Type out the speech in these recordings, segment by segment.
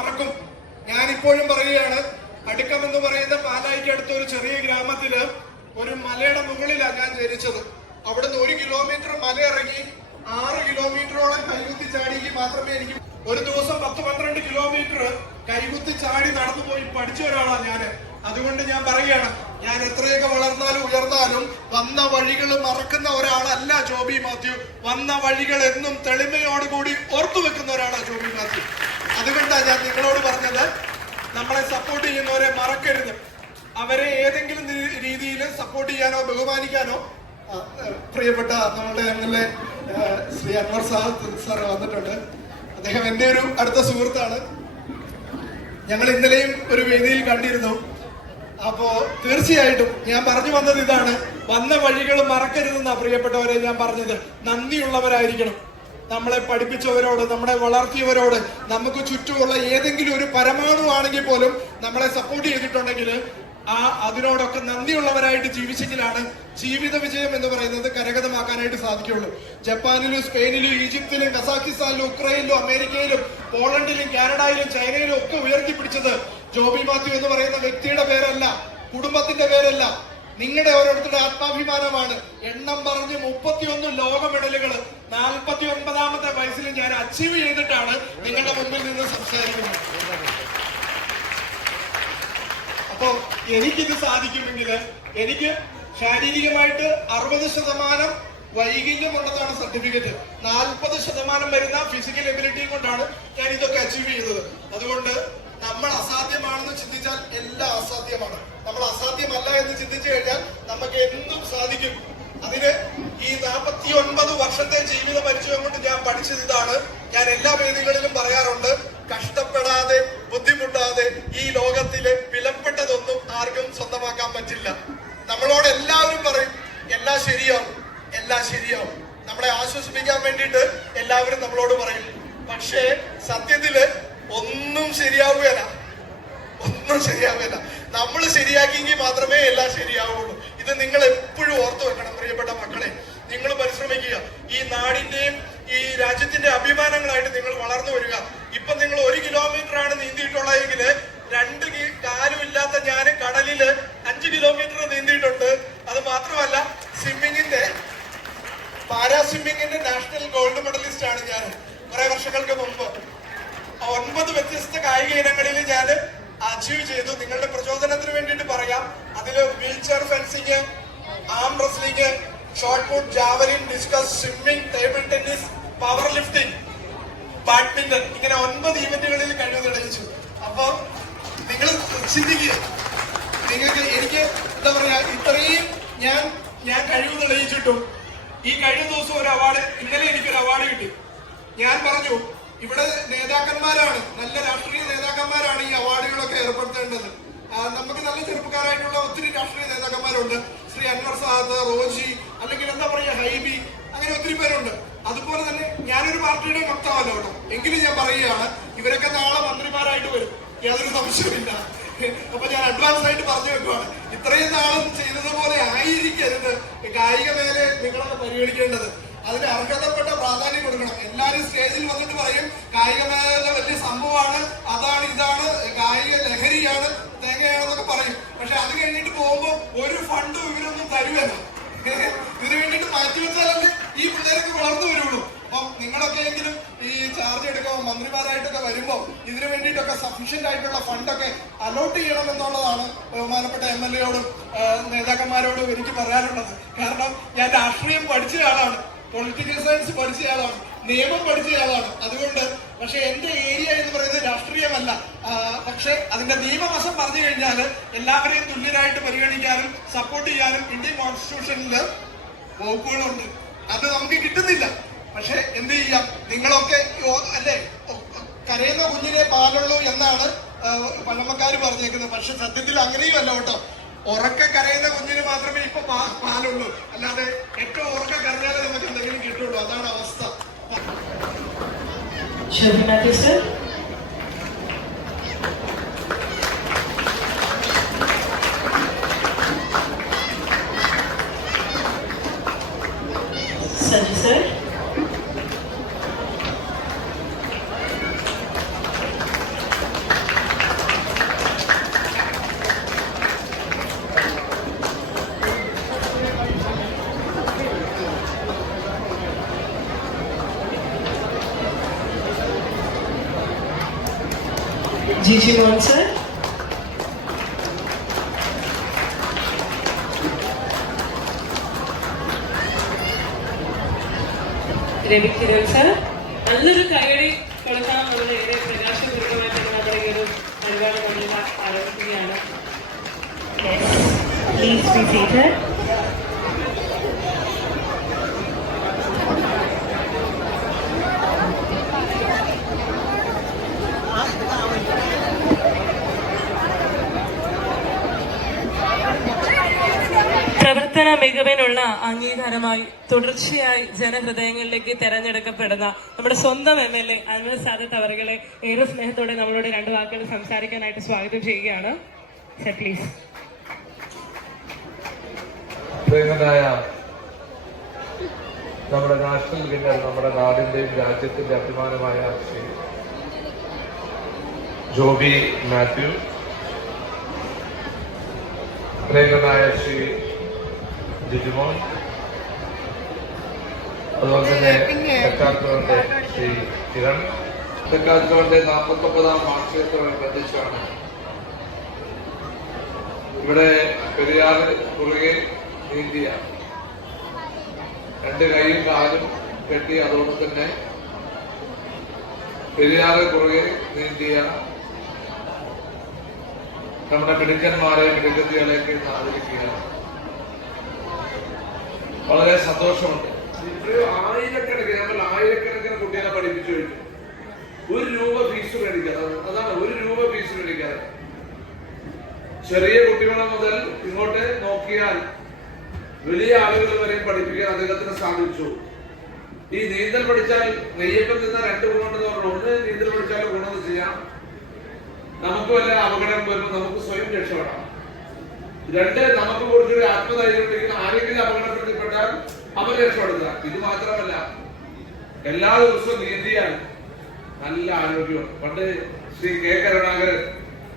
മറക്കും. ഞാനിപ്പോഴും പറയുകയാണ്, അടുക്കം എന്ന് പറയുന്ന പാലായിക്ക് അടുത്ത ഒരു ചെറിയ ഗ്രാമത്തില് ഒരു മലയുടെ മുകളിലാണ് ഞാൻ ജനിച്ചത്. അവിടുന്ന് 1 കിലോമീറ്റർ മല ഇറങ്ങി 6 കിലോമീറ്ററോളം കൈകുത്തി ചാടിക്ക് മാത്രമേ എനിക്ക് ഒരു ദിവസം 10-12 കിലോമീറ്റർ കൈകുത്തി ചാടി നടന്നു പോയി പഠിച്ച ഒരാളാണ് ഞാന്. അതുകൊണ്ട് ഞാൻ പറയുകയാണ്, ഞാൻ എത്രയൊക്കെ വളർന്നാലും ഉയർന്നാലും വന്ന വഴികൾ മറക്കുന്ന ഒരാളല്ല ജോബി മാത്യു. വന്ന വഴികൾ എന്നും തെളിമയോടുകൂടി ഓർത്തു വെക്കുന്ന ഒരാളാണ് ജോബി മാത്യു. അതുകൊണ്ടാണ് ഞാൻ നിങ്ങളോട് പറഞ്ഞത്, നമ്മളെ സപ്പോർട്ട് ചെയ്യുന്നവരെ മറക്കരുത്. അവരെ ഏതെങ്കിലും രീതിയിൽ സപ്പോർട്ട് ചെയ്യാനോ ബഹുമാനിക്കാനോ പ്രിയപ്പെട്ട നമ്മുടെ MLA ശ്രീ അൻവർ സാർ വന്നിട്ടുണ്ട്. അദ്ദേഹം എൻ്റെ ഒരു അടുത്ത സുഹൃത്താണ്. ഞങ്ങൾ ഇന്നലെയും ഒരു വേദിയിൽ കണ്ടിരുന്നു. അപ്പോ തീർച്ചയായിട്ടും ഞാൻ പറഞ്ഞു വന്നത് ഇതാണ്, വന്ന വഴികൾ മറക്കരുതെന്നാ പ്രിയപ്പെട്ടവരെ ഞാൻ പറഞ്ഞത്. നന്ദിയുള്ളവരായിരിക്കണം നമ്മളെ പഠിപ്പിച്ചവരോട്, നമ്മളെ വളർത്തിയവരോട്. നമുക്ക് ചുറ്റുമുള്ള ഏതെങ്കിലും ഒരു പരമാണു ആണെങ്കിൽ പോലും നമ്മളെ സപ്പോർട്ട് ചെയ്തിട്ടുണ്ടെങ്കിൽ അതിനോടൊക്കെ നന്ദിയുള്ളവരായിട്ട് ജീവിച്ചെങ്കിലാണ് ജീവിത വിജയം എന്ന് പറയുന്നത് കരഗതമാക്കാനായിട്ട് സാധിക്കുള്ളൂ. ജപ്പാനിലും സ്പെയിനിലും ഈജിപ്തിലും കസാഖിസ്ഥാനിലും ഉക്രൈനിലും അമേരിക്കയിലും പോളണ്ടിലും കാനഡയിലും ചൈനയിലും ഒക്കെ ഉയർത്തിപ്പിടിച്ചത് ജോബി മാത്യു എന്ന് പറയുന്ന വ്യക്തിയുടെ പേരല്ല, കുടുംബത്തിന്റെ പേരല്ല, നിങ്ങളുടെ ഓരോരുത്തരുടെ ആത്മാഭിമാനമാണ്. എണ്ണം പറഞ്ഞ് 31 ലോക മെഡലുകൾ 49ാമത്തെ വയസ്സിൽ ഞാൻ അച്ചീവ് ചെയ്തിട്ടാണ് നിങ്ങളുടെ മുമ്പിൽ നിന്ന് സംസാരിക്കുന്നത്. അപ്പൊ എനിക്കിത് സാധിക്കുമെങ്കിൽ, എനിക്ക് ശാരീരികമായിട്ട് 60% വൈകല്യം ഉണ്ടെന്നാണ് സർട്ടിഫിക്കറ്റ്, 40% വരുന്ന ഫിസിക്കൽ എബിലിറ്റിയും കൊണ്ടാണ് ഞാൻ ഇതൊക്കെ അച്ചീവ് ചെയ്തത്. അതുകൊണ്ട് നമ്മൾ അസാധ്യമാണെന്ന് ചിന്തിച്ചാൽ എല്ലാം അസാധ്യമാണ്. നമ്മൾ അസാധ്യമല്ല എന്ന് ചിന്തിച്ചു കഴിഞ്ഞാൽ നമുക്ക് എന്തും സാധിക്കും. അതിന് ഈ 49 വർഷത്തെ ജീവിത പരിചയം കൊണ്ട് ഞാൻ പഠിച്ചത് ഇതാണ്. ഞാൻ എല്ലാ വേദികളിലും പറയാറുണ്ട്, കഷ്ടപ്പെടാതെ ബുദ്ധിമുട്ടാതെ ഈ ലോകത്തിലെ വിലപ്പെട്ടതൊന്നും ആർക്കും സ്വന്തമാക്കാൻ പറ്റില്ല. നമ്മളോട് എല്ലാവരും പറയും എല്ലാം ശരിയാവും, എല്ലാം ശരിയാവും. നമ്മളെ ആശ്വസിപ്പിക്കാൻ വേണ്ടിയിട്ട് എല്ലാവരും നമ്മളോട് പറയും. പക്ഷേ സത്യത്തില് ഒന്നും ശരിയാവുകയല്ല, ഒന്നും ശരിയാവുകയല്ല. നമ്മൾ ശരിയാക്കിയെങ്കിൽ മാത്രമേ എല്ലാം ശരിയാവുള്ളൂ. ഇത് നിങ്ങൾ എപ്പോഴും ഓർത്തു വെക്കണം പ്രിയപ്പെട്ട മക്കളെ. നിങ്ങൾ പരിശ്രമിക്കുക. ഈ നാടിന്റെയും ഈ രാജ്യത്തിന്റെ അഭിമാനങ്ങളായിട്ട് നിങ്ങൾ വളർന്നു വരിക. ഇപ്പൊ നിങ്ങൾ 1 കിലോമീറ്റർ ആണ് നീന്തിയിട്ടുള്ളതെങ്കിൽ 2 കാലും ഇല്ലാത്ത ഞാൻ കടലില് 5 കിലോമീറ്റർ നീന്തിയിട്ടുണ്ട്. അത് മാത്രമല്ല, സ്വിമ്മിങ്ങിന്റെ പാരാസ്വിമ്മിങ്ങിന്റെ നാഷണൽ ഗോൾഡ് മെഡലിസ്റ്റ് ആണ് ഞാൻ. കുറെ വർഷങ്ങൾക്ക് മുമ്പ് 9 വ്യത്യസ്ത കായിക ഇനങ്ങളിൽ ഞാൻ അച്ചീവ് ചെയ്തു. നിങ്ങളുടെ പ്രചോദനത്തിന് വേണ്ടിയിട്ട് പറയാം, അതില് വീൽ ചെയർ ഫെൻസിങ്, ആം wrestling, shot put, javelin, discuss, swimming, table tennis, power lifting, badminton, ഇങ്ങനെ 9 ഈവന്റുകളിൽ കഴിവ് തെളിയിച്ചു. അപ്പൊ നിങ്ങൾ ചിന്തിക്കുക, നിങ്ങൾക്ക് എനിക്ക് എന്താ പറയാ, ഇത്രയും ഞാൻ കഴിവ് തെളിയിച്ചിട്ടും ഈ കഴിഞ്ഞ ദിവസം ഒരു അവാർഡ്, ഇന്നലെ എനിക്കൊരു അവാർഡ് കിട്ടി. ഞാൻ പറഞ്ഞു, ഇവിടെ നേതാക്കന്മാരാണ്, നല്ല രാഷ്ട്രീയ നേതാക്കന്മാരാണ് ഈ അവാർഡുകളൊക്കെ ഏർപ്പെടുത്തേണ്ടത്. നമുക്ക് നല്ല ചെറുപ്പക്കാരായിട്ടുള്ള ഒത്തിരി രാഷ്ട്രീയ നേതാക്കന്മാരുണ്ട്. ശ്രീ അൻവർ സാദ്, റോജി, അല്ലെങ്കിൽ എന്താ പറയാ ഹൈബി, അങ്ങനെ ഒത്തിരി പേരുണ്ട്. അതുപോലെ തന്നെ ഞാനൊരു പാർട്ടിയുടെ വക്താവല്ല കേട്ടോ, എങ്കിലും ഞാൻ പറയുകയാണ്, ഇവരൊക്കെ നാളെ മന്ത്രിമാരായിട്ട് വരും, യാതൊരു സംശയമില്ല. അപ്പൊ ഞാൻ അഡ്വാൻസ് ആയിട്ട് പറഞ്ഞു വെക്കുവാണ്, ഇത്രയും നാളും ചെയ്തതുപോലെ ആയിരിക്കരുത് കായിക മേഖലയെ നിങ്ങളൊക്കെ പരിഗണിക്കേണ്ടത്. അതിന് അർഹതപ്പെട്ട പ്രാധാന്യം കൊടുക്കണം. എല്ലാവരും സ്റ്റേജിൽ വന്നിട്ട് പറയും കായിക മേഖല വലിയ സംഭവമാണ്, അതാണ് ഇതാണ്, കായിക ലഹരിയാണ്, തേങ്ങയാണെന്നൊക്കെ പറയും. പക്ഷെ അത് കഴിഞ്ഞിട്ട് പോകുമ്പോൾ ഒരു ഫണ്ടും ഇവരൊന്നും തരുമല്ല. ഇതിനു വേണ്ടിയിട്ട് മാറ്റിവെച്ചാലല്ലേ ഈ പിള്ളേരൊക്കെ വളർന്നു വരുള്ളൂ. അപ്പം നിങ്ങളൊക്കെ എങ്കിലും ഈ ചാർജ് എടുക്കുമ്പോൾ മന്ത്രിമാരായിട്ടൊക്കെ വരുമ്പോൾ ഇതിനു വേണ്ടിയിട്ടൊക്കെ സഫീഷ്യന്റ് ആയിട്ടുള്ള ഫണ്ടൊക്കെ അലോട്ട് ചെയ്യണം എന്നുള്ളതാണ് ബഹുമാനപ്പെട്ട MLA-യോടും നേതാക്കന്മാരോടും എനിക്ക് പറയാനുള്ളത്. കാരണം ഞാൻ രാഷ്ട്രീയം പഠിച്ചയാളാണ്, പൊളിറ്റിക്കൽ സയൻസ് പഠിച്ചയാളാണ്, നിയമം പഠിച്ചയാളാണ്. അതുകൊണ്ട് പക്ഷെ എന്റെ ഏരിയ എന്ന് പറയുന്നത് രാഷ്ട്രീയമല്ല. പക്ഷെ അതിന്റെ നിയമവശം പറഞ്ഞു കഴിഞ്ഞാൽ എല്ലാവരെയും തുല്യരായിട്ട് പരിഗണിക്കാനും സപ്പോർട്ട് ചെയ്യാനും ഇന്ത്യൻ കോൺസ്റ്റിറ്റ്യൂഷനിൽ വകുപ്പുകളുണ്ട്. അത് നമുക്ക് കിട്ടുന്നില്ല. പക്ഷെ എന്ത് ചെയ്യാം, നിങ്ങളൊക്കെ അല്ലെ കരയുന്ന കുഞ്ഞിനെ പാലുള്ളൂ എന്നാണ് പഴമക്കാര് പറഞ്ഞേക്കുന്നത്. പക്ഷെ സത്യത്തിൽ അങ്ങനെയും അല്ല കേട്ടോ. ഉറക്കെ കരയുന്ന കുഞ്ഞിന് മാത്രമേ ഇപ്പൊ പാലുള്ളൂ, അല്ലാതെ ഏറ്റവും ഉറക്കെ കരഞ്ഞാലേ നമുക്ക് എന്തെങ്കിലും കിട്ടുള്ളൂ. അതാണ് അവസ്ഥ. Sir. Digimon sir. Ravi Kiran sir. നല്ലൊരു കൈയടി കൊടുക്കാൻ നമ്മൾ ഏറെ പ്രകാശപൂർവ്വമായിട്ട് നമ്മുടെ ഈ ഒരു പരിപാടി നമ്മൾ ആരംഭിക്കുകയാണ്. Please be seated. പ്രവർത്തന മികവിനുള്ള അംഗീകാരമായി തുടർച്ചയായി ജനഹൃദയങ്ങളിലേക്ക് തെരഞ്ഞെടുക്കപ്പെടുന്ന നമ്മുടെ സ്വന്തം MLA അൻവർ സാദത്ത് അവരുകളെ ഏറെ സ്നേഹത്തോടെ നമ്മളോട് രണ്ട് വാക്കുകൾ സംസാരിക്കാനായിട്ട് സ്വാഗതം ചെയ്യുകയാണ്. Sir please. പ്രിയങ്കരായ നമ്മുടെ നാഷണൽ വിന്നർ, നമ്മുടെ നാടിന്റെയും രാജ്യത്തിന്റെ അഭിമാനമായ ശ്രീ ജോബി മാത്യു, പ്രിയങ്കരായ ശ്രീ ജിജുമോൻ, അതുപോലെ തന്നെ തെക്കാൽക്കോന്റെ ശ്രീ കിരൺ. തെക്കാൽക്കോന്റെ 49ാം വാർഷികത്തോടനുബന്ധിച്ചാണ് ഇവിടെ പെരിയാർ കുറുകെ നീന്തിയ രണ്ട് കൈയും കാലും കെട്ടി അതോടൊപ്പം തന്നെ പെരിയാറ് കുറുകെ നീന്തിയ നമ്മുടെ മിടുക്കന്മാരെ മിടുക്കത്തികളെയൊക്കെ ഇന്ന് ആദരിക്കുകയാണ്. വളരെ സന്തോഷമുണ്ട്. ആയിരക്കണക്കിന് കുട്ടികളെ പഠിപ്പിച്ചു കഴിഞ്ഞു. ₹1 ഫീസ് മേടിക്കാതെ, അതാണ് ₹1 ഫീസ് മേടിക്കാതെ ചെറിയ കുട്ടികളെ മുതൽ ഇങ്ങോട്ട് നോക്കിയാൽ വലിയ ആളുകൾ വരെ പഠിപ്പിക്കാൻ അദ്ദേഹത്തിന് സാധിച്ചു. ഈ നീന്തൽ പഠിച്ചാൽ നെയ്യപ്പം നിന്ന 2 ഗുണമുണ്ടെന്ന് പറഞ്ഞു. ഒന്ന്, നീന്തൽ പഠിച്ചാൽ ഗുണം ചെയ്യാം, നമുക്ക് വല്ല അപകടം വരുമ്പോൾ നമുക്ക് സ്വയം രക്ഷപ്പെടാം. 2, നമുക്ക് കുറച്ചൊരു ആത്മധൈര്യം ഉണ്ടെങ്കിൽ ആരെങ്കിലും അപകടപ്പെടുത്തിപ്പെട്ടാൽ അവർ രക്ഷപ്പെടുത്തുക. ഇത് മാത്രമല്ല, എല്ലാ ദിവസവും നീന്തിയാൽ നല്ല ആരോഗ്യം. പണ്ട് ശ്രീ കെ കരുണാകരൻ,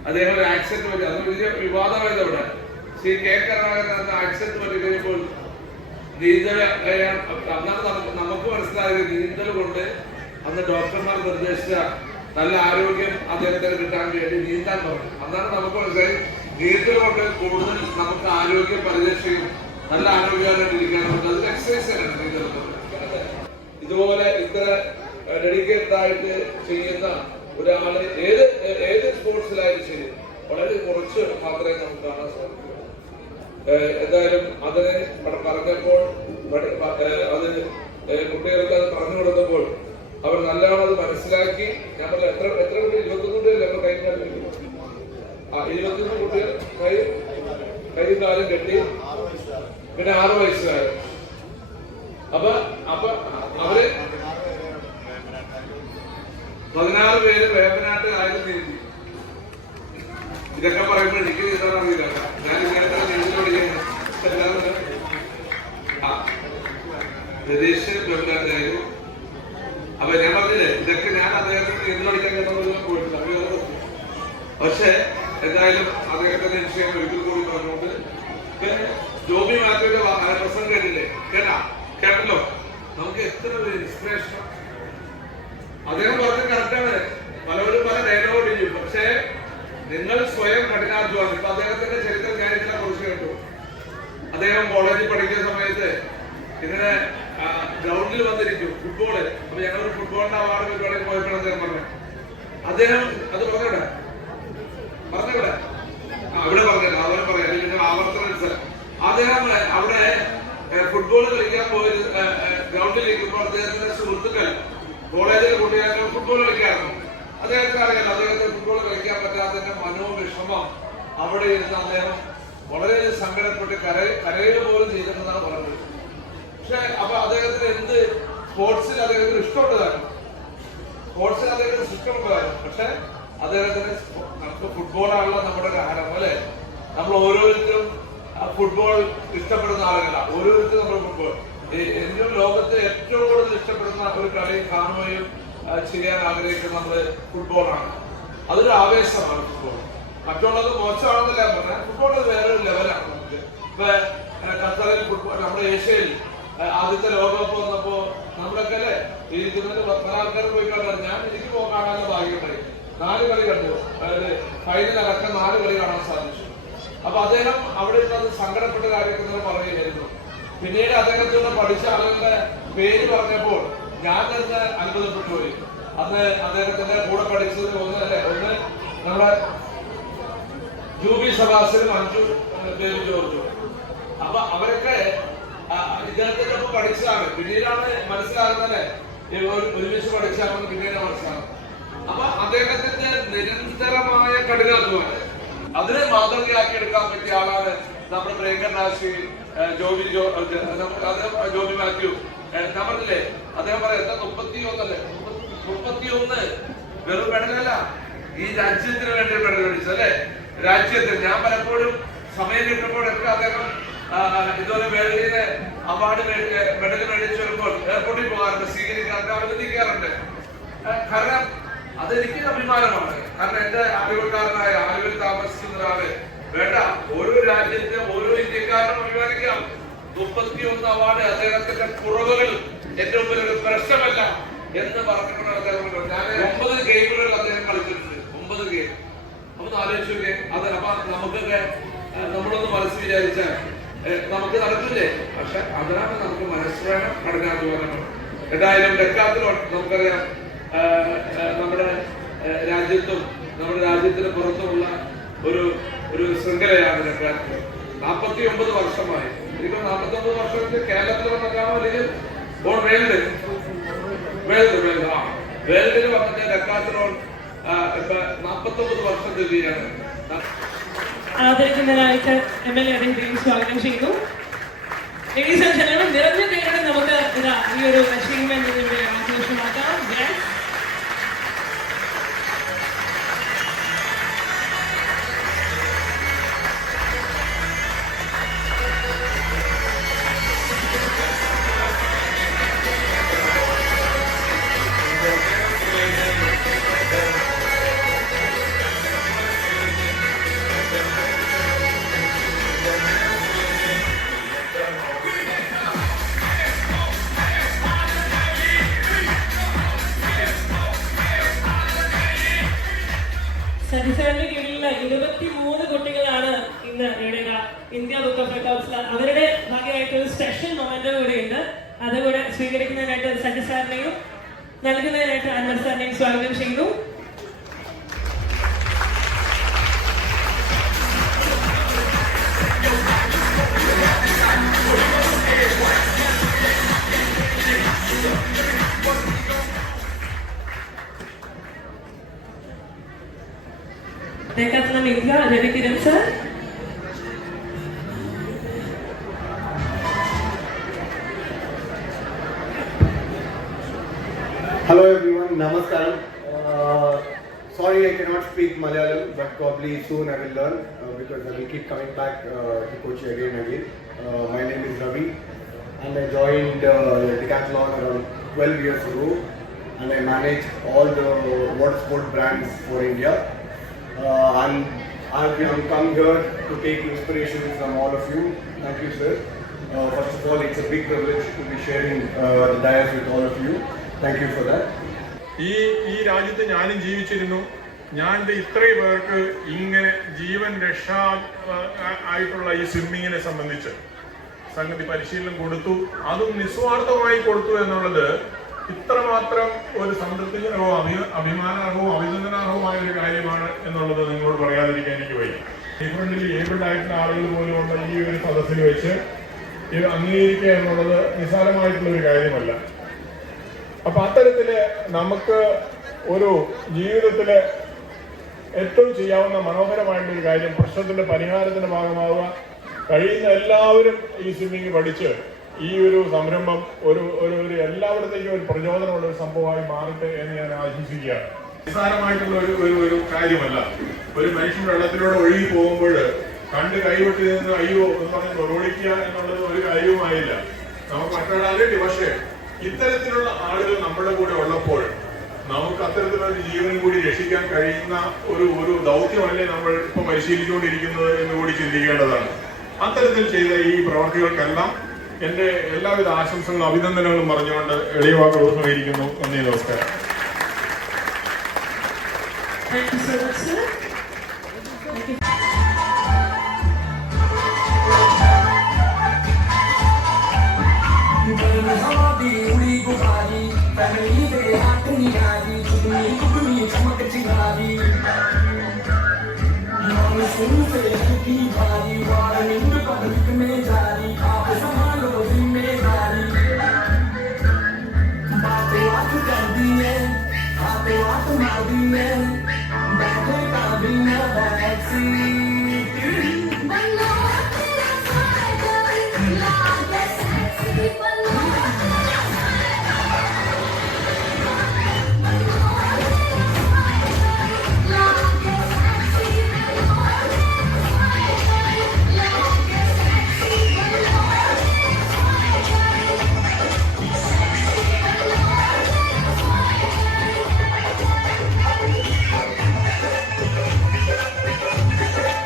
അദ്ദേഹം ഒരു ആക്സിഡന്റ് പറ്റി, അത് വലിയ വിവാദമായത് അവിടെ. ശ്രീ കെ കരുണാകരൻ എന്ന ആക്സിഡന്റ് പറ്റി കഴിയുമ്പോൾ നീന്തൽ അന്നാണ് നമുക്ക് മനസ്സിലായത്. നീന്തൽ കൊണ്ട് അന്ന് ഡോക്ടർമാർ നിർദ്ദേശിച്ച നല്ല ആരോഗ്യം അദ്ദേഹത്തിന് കിട്ടാൻ വേണ്ടി നീന്താൻ പറഞ്ഞു. അന്നാണ് നമുക്ക് മനസ്സിലായി നീന്തൽ കൊണ്ട് കൂടുതൽ നമുക്ക് ആരോഗ്യം പരിരക്ഷയും നല്ല ആരോഗ്യമായിട്ട് ഇരിക്കാൻ പറ്റും. അതൊരു എക്സസൈസ് തന്നെയാണ് നീന്തൽ. ഇതുപോലെ ഇത്ര ഡെഡിക്കേറ്റഡ് ആയിട്ട് ചെയ്യുന്ന ഒരാള് ഏത് സ്പോർട്സിലായാലും ശരി വളരെ കുറച്ച് മാത്രമേ നമുക്ക് കാണാൻ സാധിക്കൂ. എന്തായാലും അതിനെ പറഞ്ഞപ്പോൾ അത് കുട്ടികൾക്ക് അത് പറഞ്ഞു കൊടുത്തപ്പോൾ അവർ നല്ലവണ്ണം അത് മനസ്സിലാക്കി. ഞാൻ പറഞ്ഞ എത്ര കുട്ടികൾ 21 കുട്ടികളല്ലേ നമ്മൾ കൈ കാലം 21 കുട്ടികൾ കൈയും കാലും കെട്ടി. പിന്നെ 6 വയസ്സുകാർ. അപ്പൊ അവര് 16 പേര് വേമ്പനാട്ട് ആയത് നീന്തി. ഇതൊക്കെ പറയുമ്പോൾ എനിക്ക് നീന്താൻ അറിയില്ല. ഞാൻ ഇങ്ങനത്തെ നീന്തൽ പഠിക്കുന്നത് രതീഷ് വേമ്പനാട്ടായിരുന്നു. അപ്പൊ ഞാൻ പറഞ്ഞില്ലേ, ഇതൊക്കെ ഞാൻ അദ്ദേഹത്തിന് നീന്തൽ പഠിക്കാൻ പോയിട്ടില്ല. പക്ഷെ എന്തായാലും അദ്ദേഹത്തിന്റെ വിഷയം ഒരിക്കൽ കൂടി പറഞ്ഞുകൊണ്ട് ജോബി മാത്യുവിന്റെ പ്രസംഗം കേട്ടില്ലേ? കേട്ടല്ലോ. നമുക്ക് എത്ര ഒരു ഇൻസ്പിറേഷൻ. അദ്ദേഹം പറഞ്ഞത് കറക്റ്റാണ്. പലവരും പല ഡയലോഗ് ചെയ്യും. പക്ഷേ നിങ്ങൾ സ്വയം കഠിനാധ്വാനം. ഇപ്പൊ അദ്ദേഹത്തിന്റെ ചരിത്രം ഞാൻ ഇതിനെ കുറിച്ച് കേട്ടു. അദ്ദേഹം കോളേജിൽ പഠിക്കുന്ന സമയത്ത് ഇങ്ങനെ ഗ്രൗണ്ടിൽ വന്നിരിക്കും ഫുട്ബോള്. അപ്പൊ ഞങ്ങളൊരു ഫുട്ബോളിന്റെ അവാർഡ് പരിപാടിക്ക് പോയപ്പോഴാണ് അദ്ദേഹം പറഞ്ഞത്. അദ്ദേഹം അത് പറഞ്ഞവിടെ അവിടെ പറഞ്ഞില്ല, അവരെ പറയാം, അല്ലെങ്കിൽ ആവർത്തന മത്സരം. അദ്ദേഹം അവിടെ ഫുട്ബോൾ കളിക്കാൻ പോയി ഗ്രൗണ്ടിൽ ഇരിക്കുമ്പോൾ അദ്ദേഹത്തിന്റെ സുഹൃത്തുക്കൾ കോളേജിലെ കുട്ടികൾ ഫുട്ബോൾ കളിക്കാറുണ്ട്. അദ്ദേഹത്തിന് അറിയാലോ, അദ്ദേഹത്തിന് ഫുട്ബോൾ കളിക്കാൻ പറ്റാത്തതിന്റെ മനോവിഷമം അവിടെ ഇരുന്ന് അദ്ദേഹം വളരെ സങ്കടപ്പെട്ട് കരയുക പോലും ചെയ്തെന്നാണ് പറഞ്ഞത്. പക്ഷെ അപ്പൊ അദ്ദേഹത്തിന് എന്ത് സ്പോർട്സിൽ അദ്ദേഹത്തിന് ഇഷ്ടമുള്ളതാണ്, സ്പോർട്സിൽ അദ്ദേഹത്തിന് ഇഷ്ടമുള്ളതാണ്. പക്ഷെ അദ്ദേഹത്തിന് നമുക്ക് ഫുട്ബോളാണല്ലോ നമ്മുടെ ഒരു ഹരം അല്ലെ. നമ്മൾ ഓരോരുത്തരും ഫുട്ബോൾ ഇഷ്ടപ്പെടുന്ന ആളുകളാണ്. ഓരോരുത്തരും നമ്മൾ ഫുട്ബോൾ എന്തും ലോകത്തിൽ ഏറ്റവും കൂടുതൽ ഇഷ്ടപ്പെടുന്ന ഒരു കളി കാണുകയും ചെയ്യാൻ ആഗ്രഹിക്കുന്നത് നമ്മള് ഫുട്ബോളാണ്. അതൊരു ആവേശമാണ് ഫുട്ബോൾ. മറ്റുള്ളത് മോശമാണെന്നല്ല പറഞ്ഞാൽ ഫുട്ബോൾ വേറെ ഒരു ലെവലാണ്. നമുക്ക് ഇപ്പൊ ഖത്തറിൽ ഫുട്ബോൾ, നമ്മുടെ ഏഷ്യയിൽ ആദ്യത്തെ ലോകകപ്പ് വന്നപ്പോ നമ്മളൊക്കെ അല്ലെ ഇരിക്കുന്നതിന് 10 ആൾക്കാർ പോയി കാണാൻ, ഞാൻ എനിക്ക് കാണാനുള്ള ഭാഗ്യമുണ്ടായി. 4 കളി കണ്ടു. അതായത് ഫൈനൽ അടക്കം 4 കളി കാണാൻ സാധിച്ചു. അപ്പൊ അദ്ദേഹം അവിടെ നിന്ന് സങ്കടപ്പെട്ട കാര്യങ്ങൾ പറയുകയായിരുന്നു. പിന്നീട് അദ്ദേഹത്തോട് പഠിച്ച ആളുകളുടെ പേര് പറഞ്ഞപ്പോൾ ഞാൻ തന്നെ അത്ഭുതപ്പെട്ടു പോയി. അന്ന് അദ്ദേഹത്തിന്റെ കൂടെ പഠിച്ചത് ഒന്ന് നമ്മുടെ ജൂബി സബാസിനും അഞ്ചു ബേബി ജോർജും. അപ്പൊ അവരൊക്കെ ഇദ്ദേഹത്തിന്റെ ഒപ്പം പഠിച്ചതാണ്. പിന്നീടാണ് മനസ്സിലാകുന്നത് ഒരുമിച്ച് പഠിച്ചാണെന്ന് പിന്നീട് മനസ്സിലാകുന്നത്. അപ്പൊ അദ്ദേഹത്തിന്റെ നിരന്തരമായ കഠിനാധ്വാനം അതിനെ മാതൃകയാക്കി എടുക്കാൻ പറ്റിയ ആളാണ് നമ്മുടെ പ്രിയങ്കർ നാശി, ജോബി മാത്യു. നമ്മളില്ലേ അദ്ദേഹം പറയാം 31 വെറും മെഡലല്ല, ഈ രാജ്യത്തിന് വേണ്ടി മെഡൽ മേടിച്ചല്ലേ. രാജ്യത്തിന് ഞാൻ പലപ്പോഴും സമയം കിട്ടുമ്പോഴൊക്കെ അദ്ദേഹം ഇതുപോലെ വേൾഡിലെ അവാർഡ് മെഡൽ മേടിച്ചു വരുമ്പോൾ എയർപോർട്ടിൽ പോകാറുണ്ട്, സ്വീകരിക്കാറുണ്ട്, അഭിനന്ദിക്കാറുണ്ട്. കാരണം അതെനിക്ക് അഭിമാനമാണ്. കാരണം എന്റെ ആലുവക്കാരനായ ആലുവയിൽ താമസിക്കുന്ന ഒരാള് വേണ്ട, ഓരോ രാജ്യത്തെ ഓരോ ഇന്ത്യക്കാരനും അഭിമാനിക്കാം. 31 അവാർഡ് അദ്ദേഹത്തിന്റെ കുറവുകൾ എന്റെ മുമ്പിൽ ഒരു പ്രശ്നമല്ല എന്ന് പറഞ്ഞിട്ടാണ് അദ്ദേഹം. ഞാൻ 9 ഗെയിമുകൾ അദ്ദേഹം കളിച്ചിട്ടുണ്ട്, 9 ഗെയിം. അപ്പൊ ആലോചിച്ചു അത്. അപ്പൊ നമുക്കൊക്കെ നമ്മളൊന്ന് മനസ്സ് വിചാരിച്ചാൽ നമുക്ക് നടക്കില്ലേ? പക്ഷെ അതിനാണ് നമുക്ക് മനസ്സ് വേണം, കഠിനാധ്വാനം. എന്തായാലും ഡെക്കാത്തലോൺ നമുക്കറിയാം നമ്മുടെ രാജ്യത്തും നമ്മുടെ രാജ്യത്തിന് പുറത്തുമുള്ള ഒരു ശൃംഖലയാണ് ഡെക്കാത്തലോൺ. 49 വർഷമായി. എനിക്ക് 49 വർഷത്തിൽ കേരളത്തിൽ വന്നോ അല്ലെങ്കിൽ വേൾഡിൽ വന്നിട്ട് ഡെക്കാത്തലോൺ ഇപ്പൊ 49 വർഷം തിരികെയാണ്. ആദരിക്കുന്നതിനായിട്ട് MLA അദ്ദേഹത്തെ സ്വാഗതം ചെയ്യുന്നു. നിറഞ്ഞ പേരുടെ നമുക്ക് ഈ ഒരു അച്ചീവ്മെന്റിന്റെ ആഘോഷമാക്കാം. സജിസാറിന്റെ കീഴിലുള്ള 23 കുട്ടികളാണ് ഇന്ന് ഇവിടെ ഇന്ത്യ ബുക്ക് ഓഫ് റെക്കോർഡ്സിൽ. അവരുടെ ഭാഗമായിട്ട് ഒരു സ്പെഷ്യൽ മൊമെന്റോ കൂടെ ഉണ്ട്. അതുകൂടെ സ്വീകരിക്കുന്നതിനായിട്ട് സജിസാറിനെയും നൽകുന്നതിനായിട്ട് അൻവർ സാറിനെയും സ്വാഗതം ചെയ്യുന്നു. Decathlon India, ready Kiran sir? Hello everyone, Namaskaram. Sorry I cannot speak Malayalam, but probably soon I will learn because I will keep coming back to Kochi again and again. My name is Ravi and I joined Decathlon around 12 years ago and I manage all the water sport brands for India. And I've come here to take inspiration from all of you. Thank you, sir. First of all, it's a big privilege to be sharing the dais with all of you. Thank you for that. ഈ രാജ്യത്ത് ഞാനും ജീവിച്ചിരുന്നു. ഞാൻ ഇത്രയും പേർക്ക് ഇങ്ങനെ ജീവൻ രക്ഷ ആയിട്ടുള്ള ഈ സ്വിമ്മിങ്ങിനെ സംബന്ധിച്ച് സംഗതി പരിശീലനം കൊടുത്തു. അതും നിസ്വാർത്ഥമായി കൊടുത്തു എന്നുള്ളത് ഇത്രമാത്രം ഒരു സംതൃപ്തികരവും അഭിമാനാർഹവും അഭിനന്ദനാർഹവുമായ ഒരു കാര്യമാണ് എന്നുള്ളത് നിങ്ങളോട് പറയാതിരിക്കാൻ എനിക്ക് വയ്യ. ഡിഫറൻ്റ് ഏബിൾഡ് ആയിട്ടുള്ള ആളുകൾ പോലും ഉള്ള ഈ ഒരു സദസ്സിൽ വെച്ച് ഇത് അംഗീകരിക്കുക എന്നുള്ളത് നിസ്സാരമായിട്ടുള്ള ഒരു കാര്യമല്ല. അപ്പൊ അത്തരത്തില് നമുക്ക് ഒരു ജീവിതത്തില് ഏറ്റവും ചെയ്യാവുന്ന മനോഹരമായിട്ടൊരു കാര്യം പ്രശ്നത്തിന്റെ പരിഹാരത്തിന്റെ ഭാഗമാവുക. കഴിയുന്ന എല്ലാവരും ഈ സ്വിമ്മിങ് പഠിച്ച് ഈ ഒരു സംരംഭം ഒരു എല്ലായിടത്തേക്കും ഒരു പ്രചോദനമുള്ള ഒരു സംഭവമായി മാറട്ടെ എന്ന് ഞാൻ ആശംസിക്കുകയാണ്. നിസ്സാരമായിട്ടുള്ള ഒരു കാര്യമല്ല. ഒരു മനുഷ്യൻ വെള്ളത്തിലൂടെ ഒഴുകി പോകുമ്പോൾ കണ്ട് കൈവിട്ട് നിന്ന് അയ്യോ എന്ന് പറഞ്ഞ് പ്രകോപിക്കുക എന്നുള്ളത് ഒരു കാര്യവുമായില്ല. നമുക്ക് മറ്റൊരാളുണ്ട്. പക്ഷേ ഇത്തരത്തിലുള്ള ആളുകൾ നമ്മുടെ കൂടെ ഉള്ളപ്പോൾ നമുക്ക് അത്തരത്തിലൊരു ജീവൻ കൂടി രക്ഷിക്കാൻ കഴിയുന്ന ഒരു ദൗത്യമല്ലേ നമ്മൾ ഇപ്പൊ പരിശീലിച്ചുകൊണ്ടിരിക്കുന്നത് എന്ന് കൂടി ചിന്തിക്കേണ്ടതാണ്. അത്തരത്തിൽ ചെയ്ത ഈ പ്രവർത്തികൾക്കെല്ലാം എന്റെ എല്ലാവിധ ആശംസകളും അഭിനന്ദനങ്ങളും പറഞ്ഞുകൊണ്ട് എളിയ വാക്കുകൾ ഉപസംഹരിക്കുന്നു. നന്ദി, നമസ്കാരം. Thank you so much, sir. Thank you.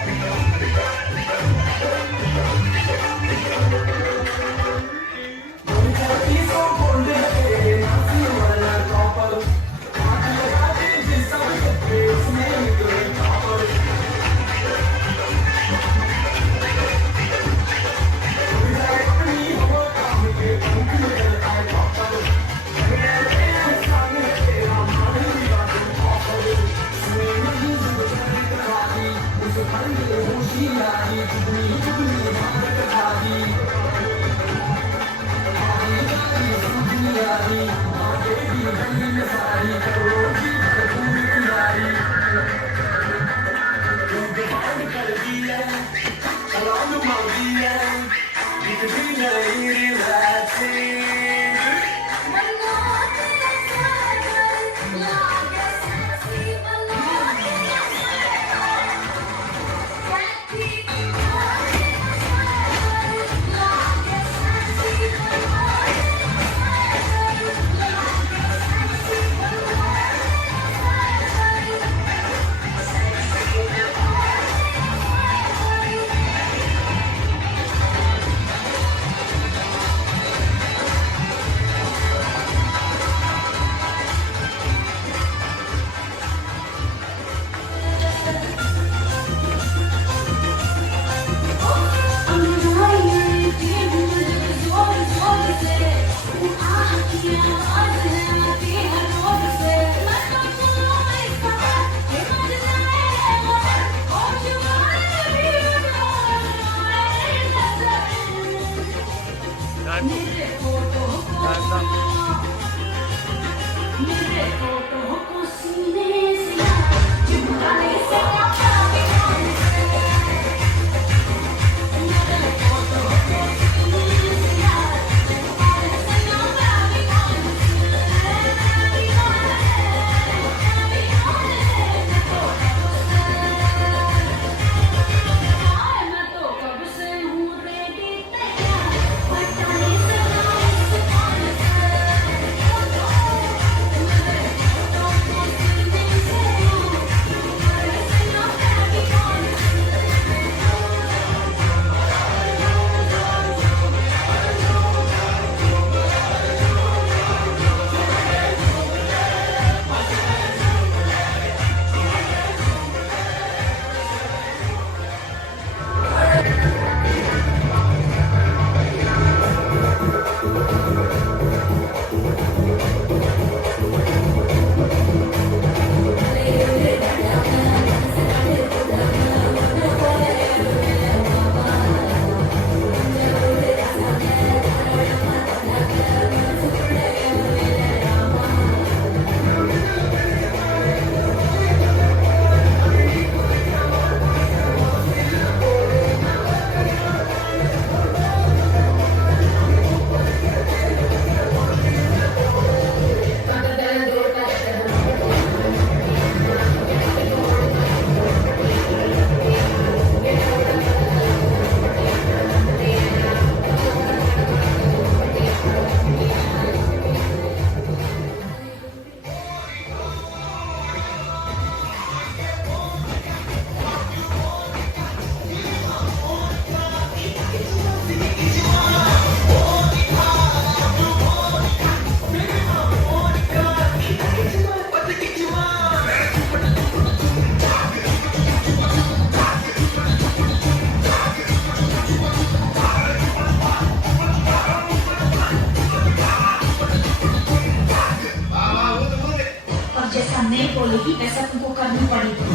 जैसा मैं बोलेगी वैसा तुमको करनी पड़ेगी।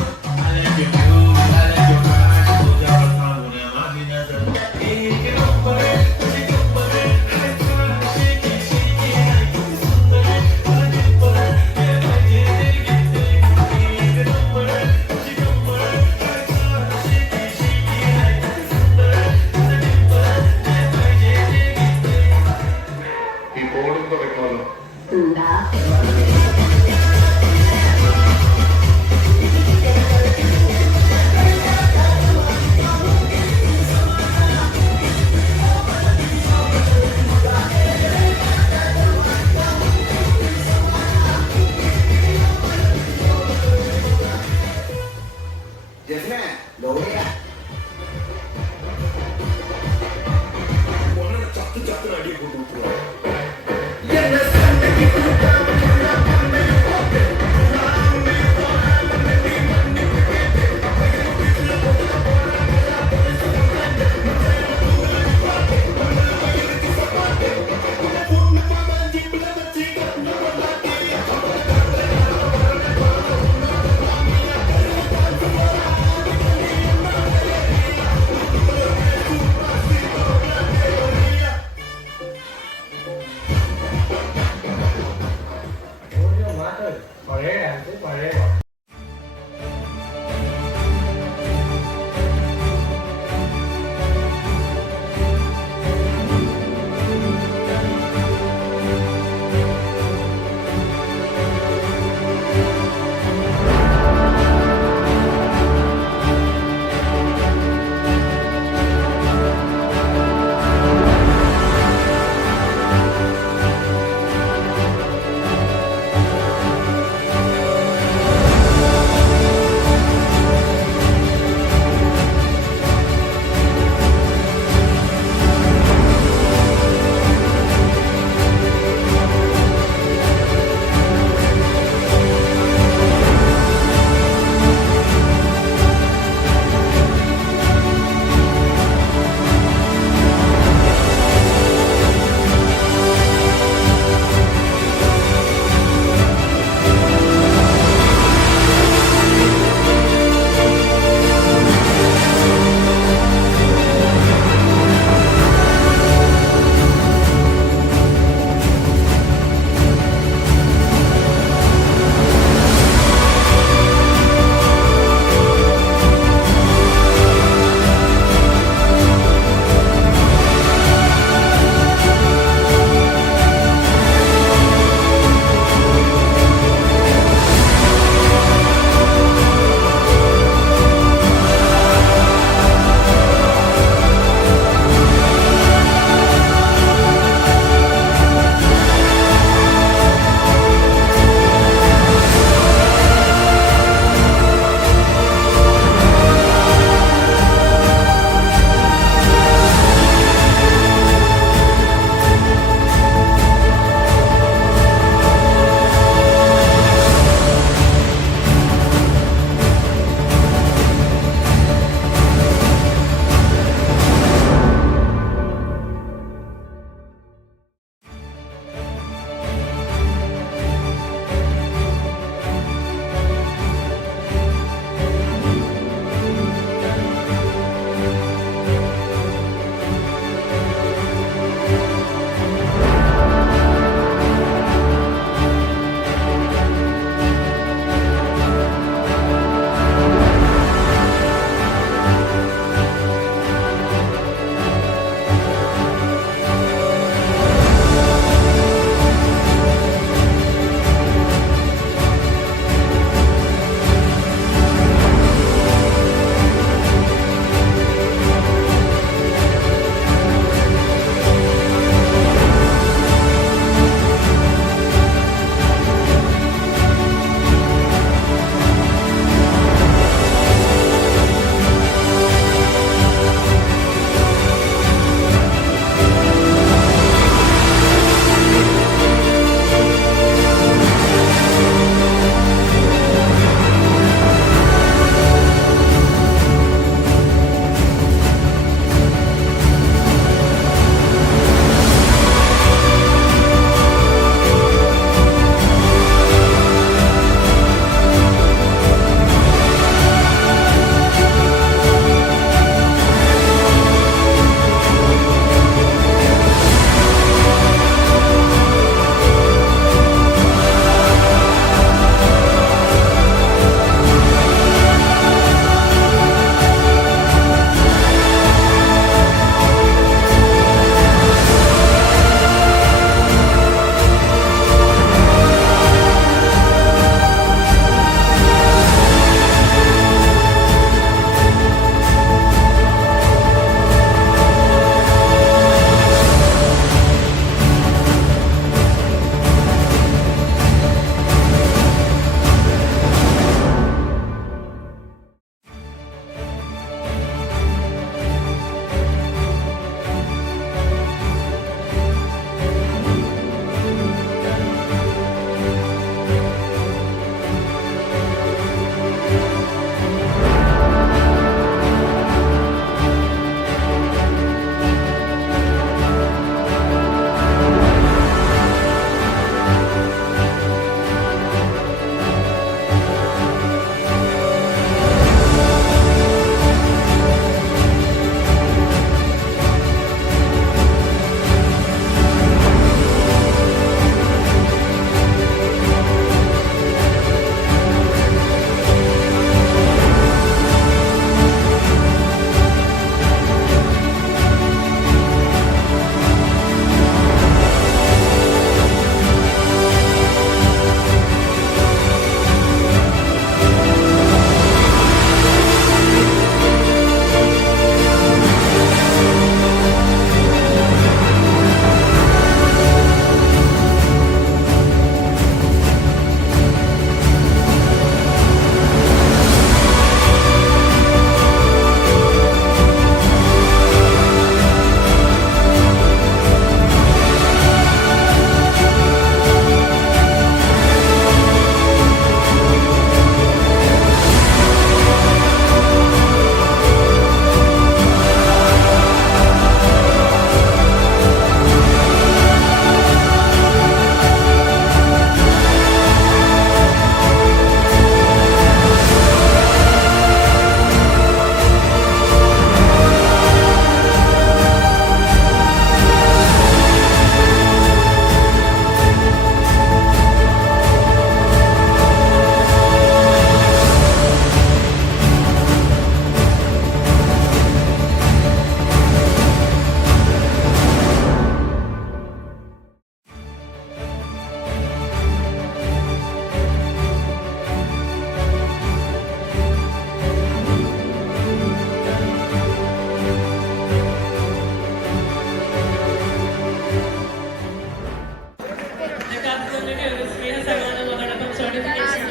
ഈ ബോർഡും തുടങ്ങുമല്ലോ.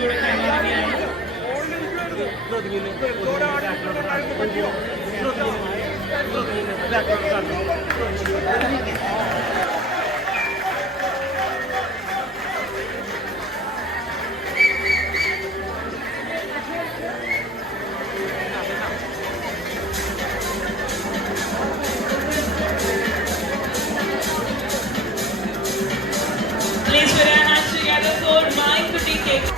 കൂടെ കൈമാറുകയാണ്. Please put your hands together for my Kuti Cake.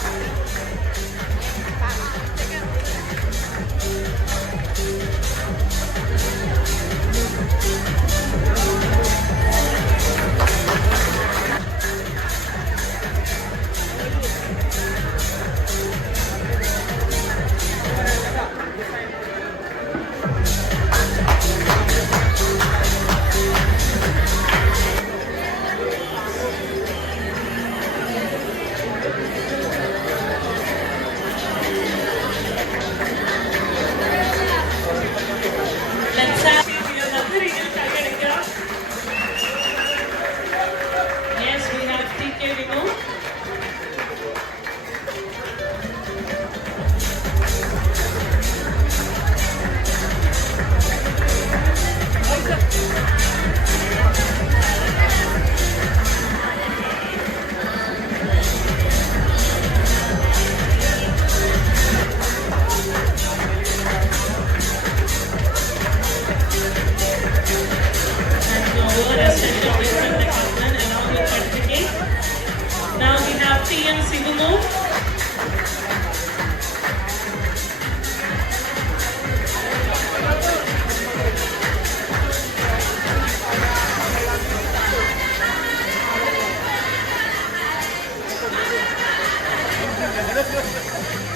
Let's have another real Kayadika. Yes, we have TK Vimo. Now we have TM Sivumo.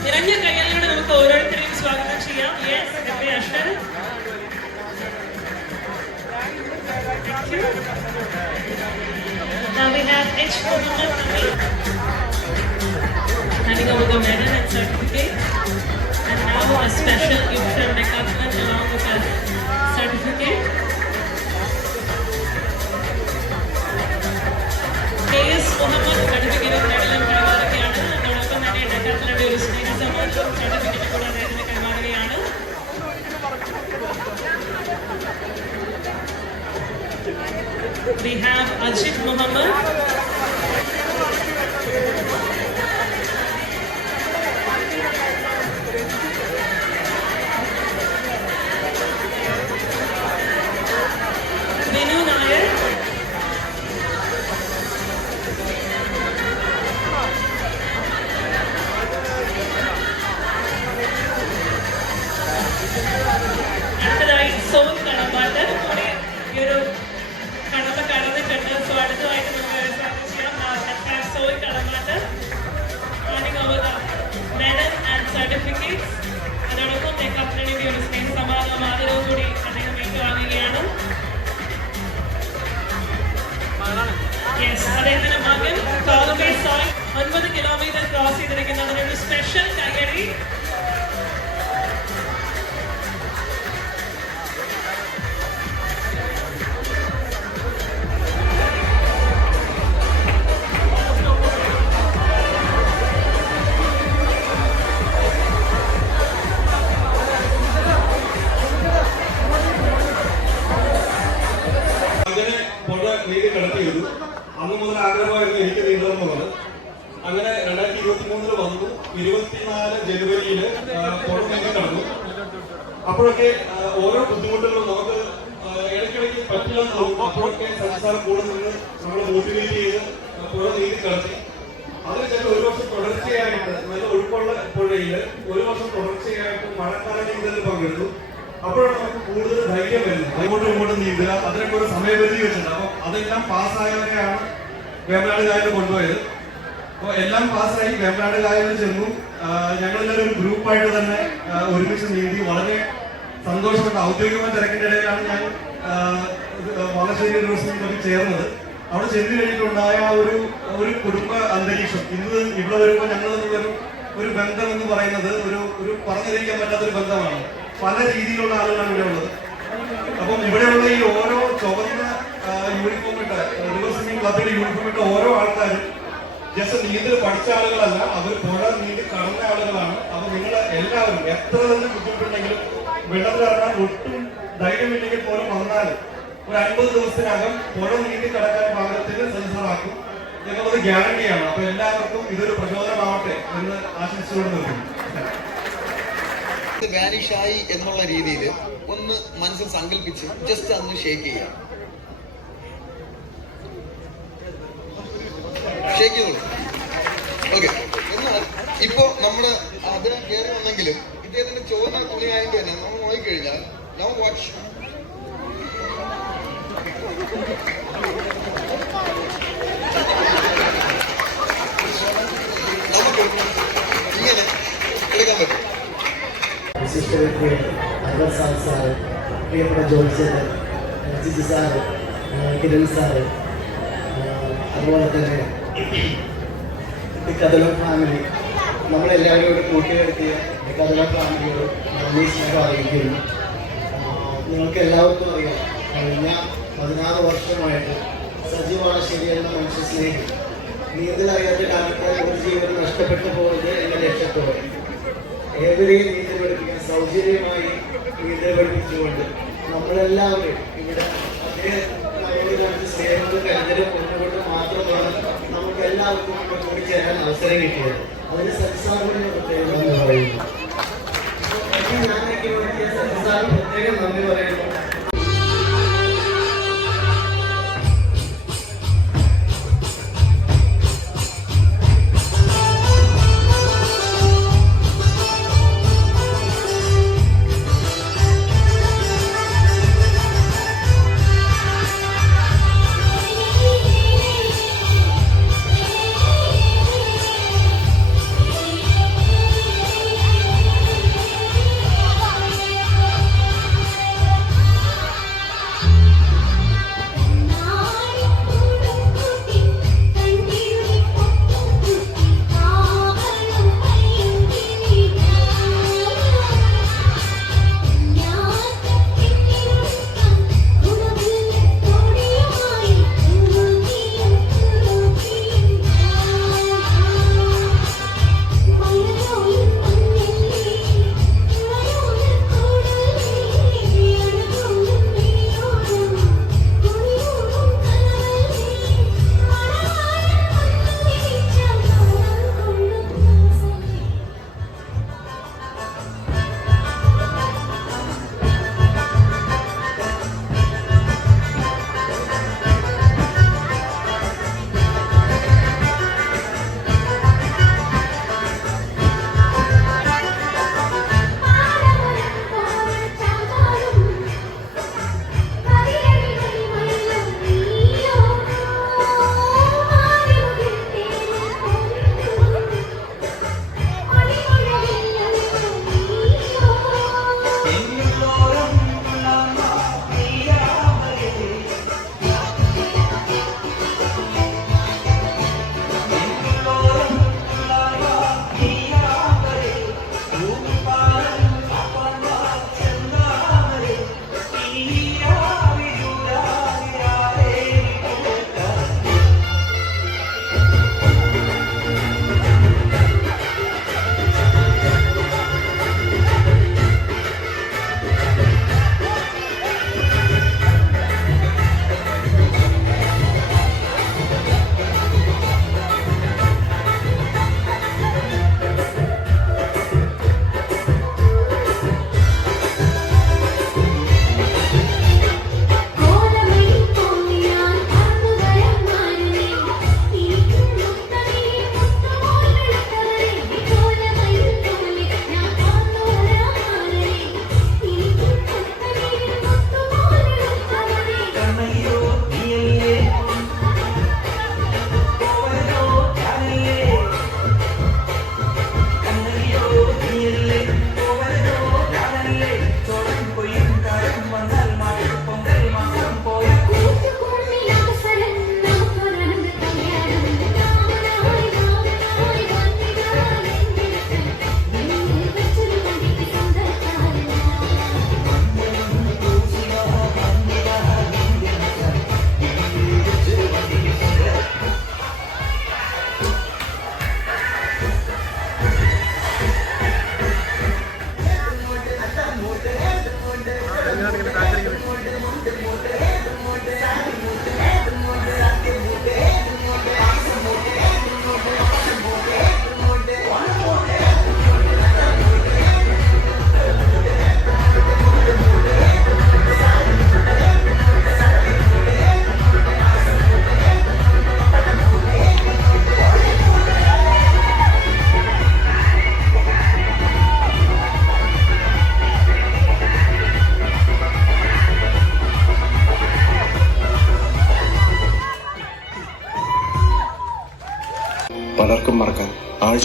നിറഞ്ഞ കൈകളിലൂടെ നമുക്ക് ഓരോരുത്തരെയും സ്വാഗതം ചെയ്യാം. Yes, happy Ashton. Now we have H. Mohammed handing over the medal and certificate. And now a special gift from Decathlon along with a certificate. K.S. Mohammed certificate medal കൈമാറുകയാണ്. അതോടൊപ്പം തന്നെ ഡെക്കാത്hlon ഒരു സ്നേഹ സമ്മാനം certificate കൂടെ അദ്ദേഹത്തിന് കൈമാറുകയാണ്. We have Ajit Mohammed. Vinu Nair. അടുത്തതായി സോൻ കടമ്പാട്ട് കൂടെ ഈ ഒരു കടമ്പ കടന്നിട്ടുണ്ട്. സോ അടുത്തതായിട്ട് നമുക്ക് സ്വാഗതം ചെയ്യാം soan Kadambattu handing over the medal and certificates. അതോടൊപ്പം ഡെക്കാത്hlonന്റെ ഒരു സ്നേഹ സമ്മാനവും ആദരവും കൂടി അദ്ദേഹം ഏറ്റുവാങ്ങുകയാണ്. യെസ്, അദ്ദേഹത്തിന്റെ മകൻ കാർവേ സോയ് 9 കിലോമീറ്റർ ക്രോസ് ചെയ്തിരിക്കുന്നതിന് ഒരു സ്പെഷ്യൽ കയ്യടി. നീതി കടത്തി ചെയ്തു. അന്ന് മുതൽ ആഗ്രഹമായിരുന്നു എനിക്ക് നീന്തണമെന്നുള്ളത്. അങ്ങനെ 2023 വന്നു. 24 ജനുവരിയിൽ പുറം നീന്തി കടന്നു. അപ്പോഴൊക്കെ ഓരോ ബുദ്ധിമുട്ടുകളും നമുക്ക് ഇടയ്ക്കിടയ്ക്ക് പറ്റില്ലെന്ന് തോന്നും. അപ്പോഴൊക്കെ സംസ്ഥാനം കൂടെ നിന്ന് നമ്മൾ മോട്ടിവേറ്റ് ചെയ്ത് പുറം നീന്തി കടത്തി. അതിനുശേഷം ഒരു വർഷം തുടർച്ചയായിട്ട് നല്ല ഒഴുക്കുള്ള പുഴയിൽ ഒരു വർഷം തുടർച്ചയായിട്ട് മഴക്കാല നീന്തലിൽ പങ്കെടുത്തു. അപ്പോഴാണ് നമുക്ക് കൂടുതൽ ധൈര്യം വരുന്നത്. അങ്ങോട്ടും ഇങ്ങോട്ടും നീന്തുക, അതിനൊക്കെ ഒരു സമയപരിധി വെച്ചിട്ടുണ്ട്. അപ്പൊ അതെല്ലാം പാസ്സായവരെയാണ് വേമ്പനാട് കായലിൽ കൊണ്ടുപോയത്. അപ്പോൾ എല്ലാം പാസ്സായി വേമ്പനാട് കായലിൽ ചെന്നു. ഞങ്ങളെല്ലാവരും ഒരു ഗ്രൂപ്പായിട്ട് തന്നെ ഒരുമിച്ച് നീന്തി വളരെ സന്തോഷപ്പെട്ട ഔദ്യോഗികമായ തിരക്കിന്റെ ഇടയിലാണ് ഞാൻ വളശ്ശേരി യൂണിവേഴ്സിറ്റിയിൽ ചേർന്നത്. അവിടെ ചെന്ന് കഴിഞ്ഞിട്ടുണ്ടായ ഒരു കുടുംബ അന്തരീക്ഷം ഇന്ന് ഇവിടെ വരുമ്പോൾ ഞങ്ങൾ ഒരു ബന്ധം എന്ന് പറയുന്നത് ഒരു പറഞ്ഞിരിക്കാൻ പറ്റാത്തൊരു ബന്ധമാണ്. പല രീതിയിലുള്ള ആളുകളാണ് ഇവിടെ ഉള്ളത്. അപ്പം ഇവിടെയുള്ള ഈ ഓരോ ചുവന്ന യൂണിഫോം ഇട്ട റിവർ സ്വിമ്മിംഗ് ക്ലബിന്റെ യൂണിഫോം ഇട്ട ഓരോ ആൾക്കാരും ജസ്റ്റ് നീന്തൽ പഠിച്ച ആളുകളല്ല. അവർ പുഴ നീന്തി എത്ര തന്നെ ബുദ്ധിമുട്ടുണ്ടെങ്കിലും വെള്ളത്തിലിറങ്ങാൻ ഒട്ടും ധൈര്യമില്ലെങ്കിൽ പോലും വന്നാൽ ഒരു 50 ദിവസത്തിനകം പുഴ നീന്തി കടക്കാൻ പാകത്തിന് സജ്ജമാക്കും എന്നുള്ളത് ഗ്യാരണ്ടിയാണ്. അപ്പൊ എല്ലാവർക്കും ഇതൊരു പ്രചോദനമാവട്ടെ എന്ന് ആശംസിച്ചുകൊണ്ട് നിർത്തുന്നു. വാനിഷായി എന്നുള്ള രീതിയിൽ ഒന്ന് മനസ്സിൽ സങ്കല്പിച്ച് ജസ്റ്റ് അന്ന് ഷേക്ക് ചെയ്യാം. ഷേക്ക് ചെയ്തോളൂ. ഓക്കെ. എന്നാൽ ഇപ്പോ നമ്മള് അദ്ദേഹം കയറി വന്നെങ്കിലും ഇദ്ദേഹത്തിന്റെ ചോദ്യ തുണിയായിട്ട് തന്നെ നമ്മൾ നോക്കിക്കഴിഞ്ഞാൽ നൗ വാച്ച് നമുക്ക് ഇങ്ങനെ എടുക്കാൻ പറ്റും. അൻവർ സാറ്, പ്രിയപ്പെട്ട ജോർജ് ചേട്ടൻ, ജിജി സാറ്, കിരൺ സാറ്, അതുപോലെ തന്നെ കഥലോ ഫാമിലി, നമ്മളെല്ലാവരോടും കൂട്ടുകെടുത്തിയ കഥലോ ഫാമിലിയോട് നന്ദി സ്നേഹം അറിയിക്കുന്നു. നിങ്ങൾക്ക് എല്ലാവർക്കും അറിയാം, കഴിഞ്ഞ 16 വർഷമായിട്ട് സജീവമാണ് ശരിയെന്ന മനുഷ്യ സ്നേഹി നീന്തലറിയാത്ത കാലത്ത് ഒരു ജീവൻ നഷ്ടപ്പെട്ടു പോകുന്നത് എന്ന ലക്ഷ്യത്തോടെ ഏവരെയും നീന്തൽ പഠിപ്പിക്കാൻ സൗജന്യമായി നീന്തൽ പഠിപ്പിച്ചുകൊണ്ട് നമ്മളെല്ലാവരും ഇവിടെ അദ്ദേഹം സ്നേഹവും കരുതലും കൊണ്ടുകൊണ്ട് മാത്രമാണ് നമുക്ക് എല്ലാവർക്കും ഇവിടെ കൂടിച്ചേരാൻ അവസരം കിട്ടിയത്. അതിന് സത്സാറിന് പ്രത്യേകം നന്ദി പറയുന്നു. ഞാനൊക്കെ സത്സാറിന് പ്രത്യേകം നന്ദി പറയുന്നു.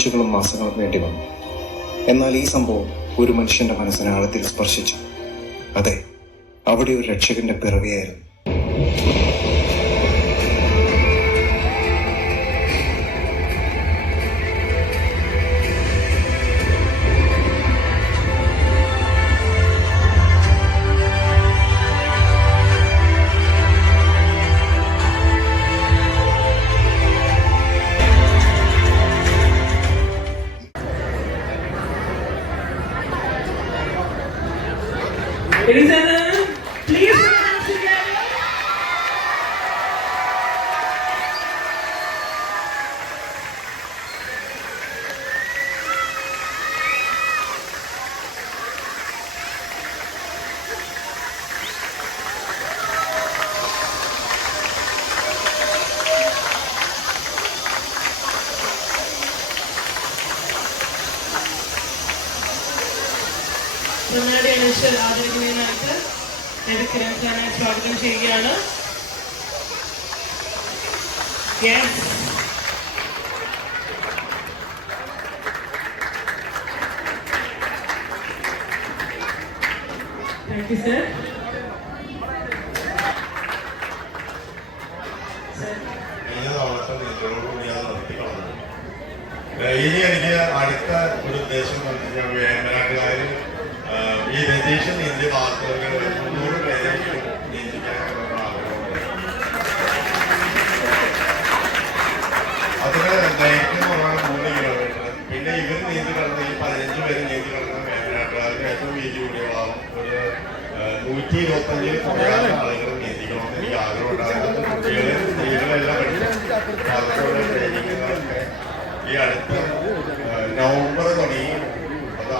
ആഴ്ചകളും മാസങ്ങളും വേണ്ടി വന്നു. എന്നാൽ ഈ സംഭവം ഒരു മനുഷ്യന്റെ മനസ്സിനെ ആഴത്തിൽ സ്പർശിച്ചു. അതെ, അവിടെ ഒരു രക്ഷകന്റെ പിറവിയായിരുന്നു. Ladies and gentlemen, please put your hands together. പൊന്നാടി അണിയിച്ച് ആദരിക്കുന്നതിനായിട്ട് Kiran ഖാനെ സ്വാഗതം ചെയ്യുകയാണ്. Thank you sir. ഇനി എനിക്ക് അടുത്ത ഒരു ഉദ്ദേശം ഞാൻ വേമ്പനാട്ടുകാരിൽ ഈ രതീഷ് നീന്തി വാർത്തകൾ 300 പേരെ നീന്തിക്കാനുള്ള ആഗ്രഹമുണ്ട്. അതിന് ദൈർഘ്യം പറഞ്ഞാൽ 3 കിലോമീറ്റർ. പിന്നെ ഇവർ നീന്തി കിടന്ന ഈ 15 പേര് നീന്തി കിടന്ന വേമ്പനാട്ടുകാർക്ക് ഏറ്റവും വീതി കൂടിയതാവും. ഒരു 125 കുറയാത്ത ആളുകൾ നീന്തിക്കണമെന്ന് എനിക്ക് ആഗ്രഹമുണ്ടാകുന്നത്. കുട്ടികളെ സ്ത്രീകളെല്ലാം പഠിച്ചു അതുപോലെ ട്രെയിനിങ്ങുകളൊക്കെ ഈ അടുത്ത നവംബർ തുടങ്ങി അത്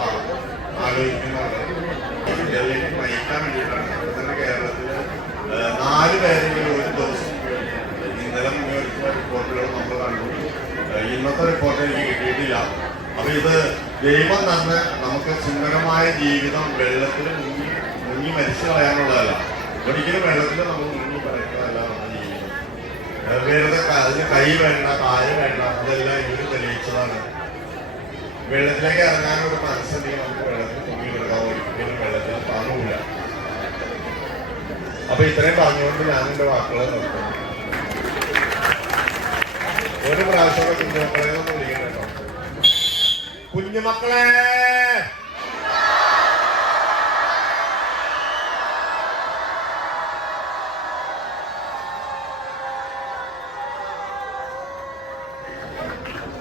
ആലോചിക്കുന്നതാണ്. ഇതിലേക്ക് നയിക്കാൻ വേണ്ടിയിട്ടാണ്. തന്നെ കേരളത്തിൽ 4 പേരെങ്കിലും ഒരു ദിവസം ഇന്നലെ മുന്നേറിയ റിപ്പോർട്ടുകൾ നമ്മൾ കണ്ടു. ഇന്നത്തെ റിപ്പോർട്ട് എനിക്ക് കിട്ടിയിട്ടില്ല. അപ്പൊ ഇത് ദൈവം തന്നെ നമുക്ക് സുന്ദരമായ ജീവിതം വെള്ളത്തിൽ മുങ്ങി മരിച്ചു കളയാനുള്ളതല്ല. ഒരിക്കലും വെള്ളത്തിൽ നമ്മൾ മുങ്ങി പറയുന്നതല്ല നമ്മുടെ ജീവിതം. വെറുതെ അതിന് കൈ വേണ്ട, കാല് വേണ്ട, അതെല്ലാം ഇവര് തെളിയിച്ചതാണ്. വെള്ളത്തിലേക്ക് ഇറങ്ങാനൊരു മനസ്സുണ്ടെങ്കിൽ നമുക്ക് വെള്ളത്തിൽ പൊങ്ങി കിടക്കാൻ ഒരിക്കലും വെള്ളത്തിൽ താങ്ങൂല. അപ്പൊ ഇത്രയും പറഞ്ഞുകൊണ്ട് ഞാൻ എന്റെ വാക്കുകൾ നിർത്തുന്നു. ഒരു പ്രാവശ്യം കുഞ്ഞുമക്കളെ ഒന്ന് വിളിക്കണോ? കുഞ്ഞുമക്കളെ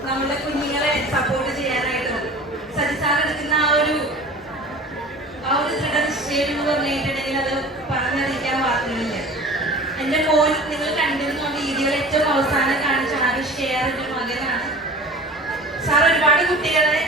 നമ്മുടെ കുഞ്ഞുങ്ങളെ സപ്പോർട്ട് ചെയ്യാനായിട്ടും സജിസാറെടുക്കുന്ന ആ ഒരു ദൃഢനിശ്ചയം എന്ന് പറഞ്ഞിട്ടുണ്ടെങ്കിൽ അത് പറഞ്ഞറിയിക്കാൻ വാക്കുകളില്ല. എന്റെ മോൻ നിങ്ങൾ കണ്ടിരുന്ന വീഡിയോയിൽ ഏറ്റവും അവസാനം കാണിച്ച ആരുഷ് കെയറിന്റെ മകനാണ്. സാർ ഒരുപാട് കുട്ടികളെ